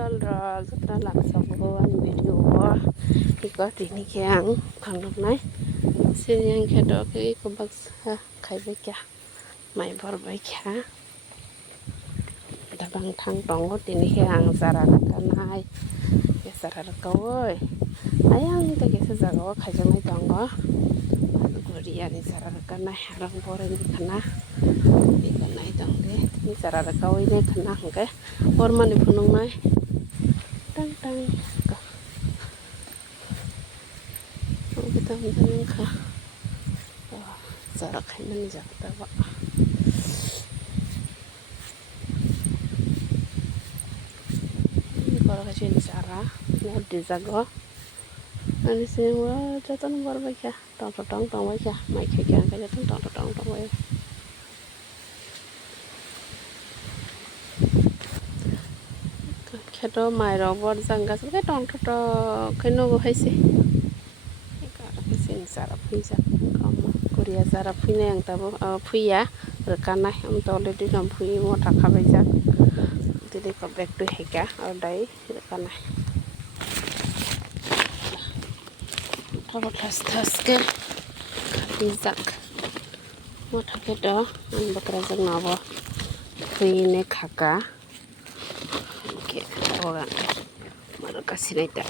dal ra rất là làm xong cô anh video thì có tí ní khéng thằng lúc này xin anh khéo đó cái cô bác khai với cả mày bỏ với cả đã bằng thằng trống có tí ní khéng ra ra cái này cái ra ra câu ơi ấy anh cái ra ra khai cho mấy trống có gue ni ra ra cái này orang bore ni kena di cái này trống đấy ni ra ra câu ini kena cái bor mana punung này tang tang kita mungkin kah jarak ini jarak apa kalau kecil cara mau dijaga nanti sih wah jatuh nomor baik ya tong baik ya mai kayak kayak jatuh tong baik kado mai robot jangga cái tong cái nó hay sih sin sarap pizza kamu Korea sarap ini yang tahu puya rekanah untuk already nampu mau tak kabe jak jadi kau back to heka ordai rekanah tahu tas ke pizza mau tak kedo an bekerja nawa puine kaka oke orang mau kasih neta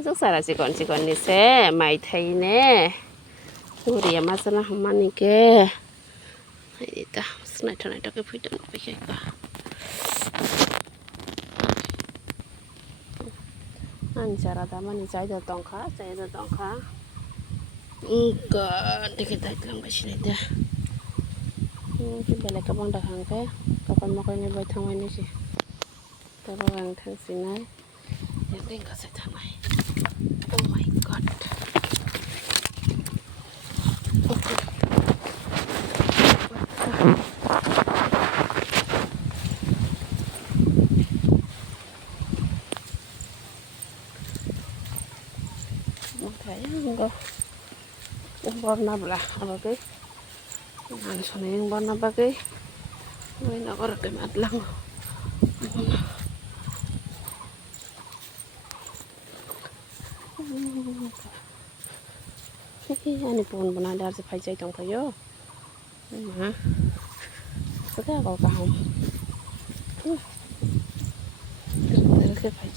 rất là chỉ còn đi xe mày thấy nè udah masalah mana ke itu senai tak kepunya nak pakai apa ancara taman ni saya datang enggak dikit dalam ke sini dah balik ke bang dah ke kapan mau kau nyoba tangan ni sih terus yang tang sini yang tinggal saya tangan. Oh my god. Makanya enggak warna belah apa ke? Langsung yang warna apa ke? Main aku rekam atlang. Ini pun ada si phai tong phayo mà cái cầu cầu cái phai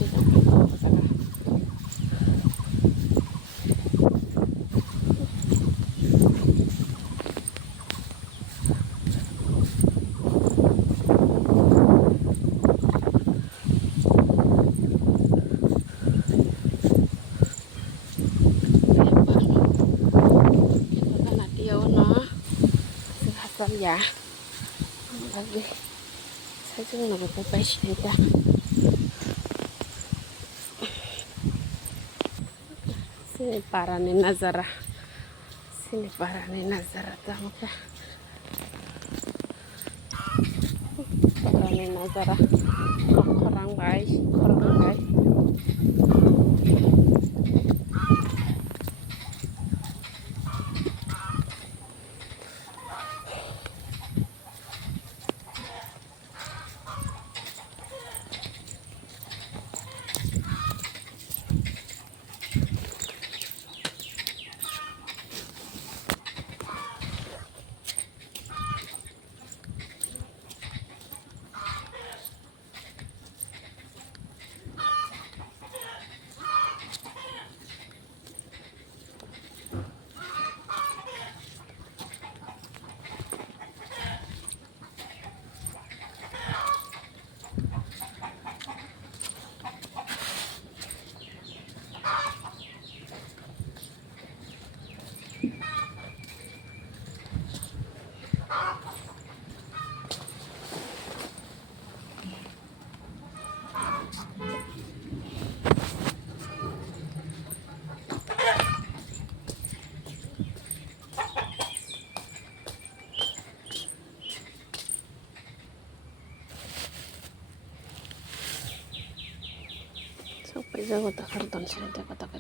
tong ya lagi saya juga nggak bisa baca cerita sini parane nazara tahu kah parane nazara orang baik bây giờ người ta không toàn sẽ kata-kata